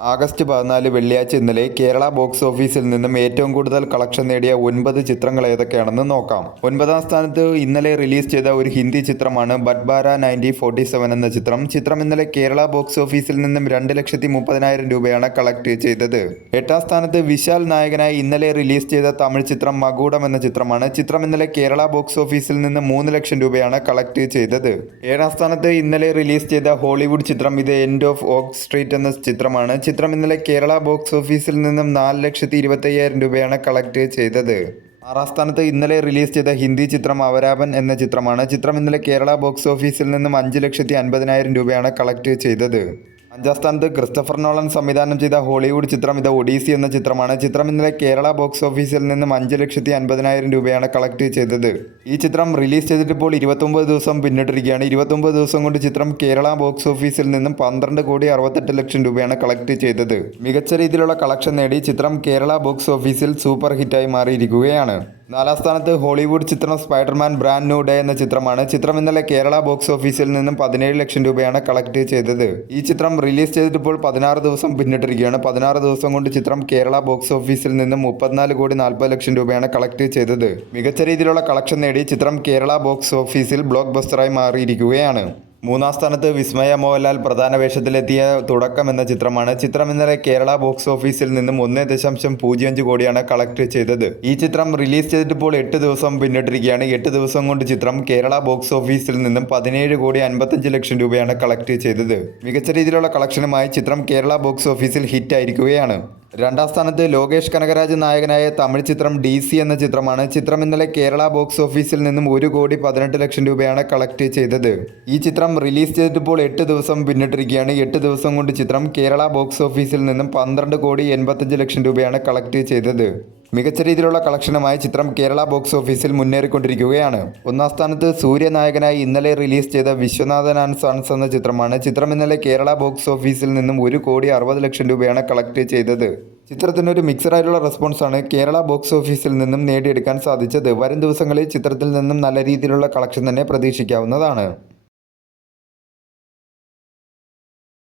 August 14 വെള്ളിയാഴ്ച ഇന്നലെ Kerala box ഓഫീസിൽ നിന്നും ഏറ്റവും കൂടുതൽ കളക്ഷൻ നേടിയ 9 ചിത്രങ്ങൾ ഏതൊക്കെയാണെന്ന് നോക്കാം. 9-ാം സ്ഥാനത്ത് ഇന്നലെ റിലീസ് ചെയ്ത ഒരു ഹിന്ദി ചിത്രമാണ് ബട്ട്ബാര 1947 എന്ന ചിത്രം. ചിത്രം ഇന്നലെ കേരള ബോക്സ് ഓഫീസിൽ നിന്നും 2,30,30,000 രൂപയാണ് കളക്ട് ചെയ്തത്. 8-ാം സ്ഥാനത്ത് വിശാൽ നായകനായി ഇന്നലെ റിലീസ് ചെയ്ത തമിഴ് ചിത്രം മകുടം എന്ന ചിത്രമാണ്. ചിത്രം ഇന്നലെ കേരള ബോക്സ് ഓഫീസിൽ നിന്ന് 3 ലക്ഷം രൂപയാണ് കളക്ട് ചെയ്തത്. 7-ാം സ്ഥാനത്ത് ഇന്നലെ റിലീസ് ചെയ്ത ഹോളിവുഡ് ചിത്രം ഇത് എൻഡ് ഓഫ് ഓക്ക് സ്ട്രീറ്റ് എന്ന ചിത്രമാണ്. ചിത്രം ഇന്നലെ കേരള ബോക്സ് ഓഫീസിൽ നിന്നും 4,25,000 രൂപയാണ് കളക്ട് ചെയ്തത്. 6-ാം സ്ഥാനത്ത് ഇന്നലെ റിലീസ് ചെയ്ത ഹിന്ദി ചിത്രം അവരാപൻ എന്ന ചിത്രമാണ്. ചിത്രം ഇന്നലെ കേരള ബോക്സ് ഓഫീസിൽ നിന്നും 5,50,000 രൂപയാണ് കളക്ട് ചെയ്തത്. 5-ാം സ്ഥാനത്ത് ക്രിസ്റ്റഫർ നോളൻ സംവിധാനം ചെയ്ത ഹോളിവുഡ് ചിത്രം ഇത് ഒഡീസി എന്ന ചിത്രമാണ്. ചിത്രം ഇന്നലെ കേരള ബോക്സ് ഓഫീസിൽ നിന്നും 5,50,000 രൂപയാണ് കളക്ട് ചെയ്തത്. ഈ ചിത്രം റിലീസ് ചെയ്തിട്ട് ഇപ്പോൾ 29 ദിവസം പിന്നിട്ടിരിക്കുകയാണ്. 29 ദിവസം കൊണ്ട് ചിത്രം കേരള ബോക്സ് ഓഫീസിൽ നിന്നും 12,68,00,000 രൂപയാണ് കളക്ട് ചെയ്തത്. മികച്ച രീതിയിലുള്ള കളക്ഷൻ നേടി ചിത്രം കേരള ബോക്സ് ഓഫീസിൽ സൂപ്പർ ഹിറ്റായി മാറിയിരിക്കുകയാണ്. 4-ാം സ്ഥാനത്ത് ഹോളിവുഡ് ചിത്രം സ്പൈഡർമാൻ ബ്രാൻഡ് ന്യൂ ഡേ എന്ന ചിത്രമാണ്. ചിത്രം ഇന്നലെ കേരള ബോക്സ് ഓഫീസിൽ നിന്നും 17 ലക്ഷം രൂപയാണ് കളക്ട് ചെയ്തത്. ഈ ചിത്രം റിലീസ് ചെയ്തിട്ടിപ്പോൾ 16 ദിവസം പിന്നിട്ടിരിക്കുകയാണ്. 16 ദിവസം കൊണ്ട് ചിത്രം കേരള ബോക്സ് ഓഫീസിൽ നിന്നും 34,40,00,000 രൂപയാണ് കളക്ട് ചെയ്തത്. മികച്ച രീതിയിലുള്ള കളക്ഷൻ നേടി ചിത്രം കേരള ബോക്സ് ഓഫീസിൽ ബ്ലോക്ക് ബസ്റ്ററായി മാറിയിരിക്കുകയാണ്. 3-ാം സ്ഥാനത്ത് വിസ്മയ മോഹൻലാൽ പ്രധാന വേഷത്തിലെത്തിയ തുടക്കം എന്ന ചിത്രമാണ്. ചിത്രം ഇന്നലെ കേരള ബോക്സ് ഓഫീസിൽ നിന്നും 1.05 കോടിയാണ് കളക്ട് ചെയ്തത്. ഈ ചിത്രം റിലീസ് ചെയ്തിട്ടിപ്പോൾ 8 ദിവസം പിന്നിട്ടിരിക്കുകയാണ്. 8 ദിവസം കൊണ്ട് ചിത്രം കേരള ബോക്സ് ഓഫീസിൽ നിന്നും 17,55,00,000 രൂപയാണ് കളക്ട് ചെയ്തത്. മികച്ച രീതിയിലുള്ള കളക്ഷനുമായി ചിത്രം കേരള ബോക്സ് ഓഫീസിൽ ഹിറ്റായിരിക്കുകയാണ്. 2-ാം സ്ഥാനത്ത് ലോകേഷ് കനകരാജ് നായകനായ തമിഴ് ചിത്രം DC എന്ന ചിത്രമാണ്. ചിത്രം ഇന്നലെ കേരള ബോക്സ് ഓഫീസിൽ നിന്നും 1,18,00,000 രൂപയാണ് കളക്ട് ചെയ്തത്. ഈ ചിത്രം റിലീസ് ചെയ്തിട്ടിപ്പോൾ 8 ദിവസം പിന്നിട്ടിരിക്കുകയാണ്. 8 ദിവസം കൊണ്ട് ചിത്രം കേരള ബോക്സ് ഓഫീസിൽ നിന്നും 12,85,00,000 രൂപയാണ് കളക്ട് ചെയ്തത്. മികച്ച രീതിയിലുള്ള കളക്ഷനുമായി ചിത്രം കേരള ബോക്സ് ഓഫീസിൽ മുന്നേറിക്കൊണ്ടിരിക്കുകയാണ്. 1-ാം സ്ഥാനത്ത് സൂര്യ നായകനായി ഇന്നലെ റിലീസ് ചെയ്ത വിശ്വനാഥൻ ആൻഡ് സൺസ് എന്ന ചിത്രമാണ്. ചിത്രം ഇന്നലെ കേരള ബോക്സ് ഓഫീസിൽ നിന്നും 1,60,00,000 രൂപയാണ് കളക്ട് ചെയ്തത്. ചിത്രത്തിനൊരു മിക്സഡായിട്ടുള്ള റെസ്പോൺസാണ് കേരള ബോക്സ് ഓഫീസിൽ നിന്നും നേടിയെടുക്കാൻ സാധിച്ചത്. വരും ദിവസങ്ങളിൽ ചിത്രത്തിൽ നിന്നും നല്ല രീതിയിലുള്ള കളക്ഷൻ തന്നെ പ്രതീക്ഷിക്കാവുന്നതാണ്.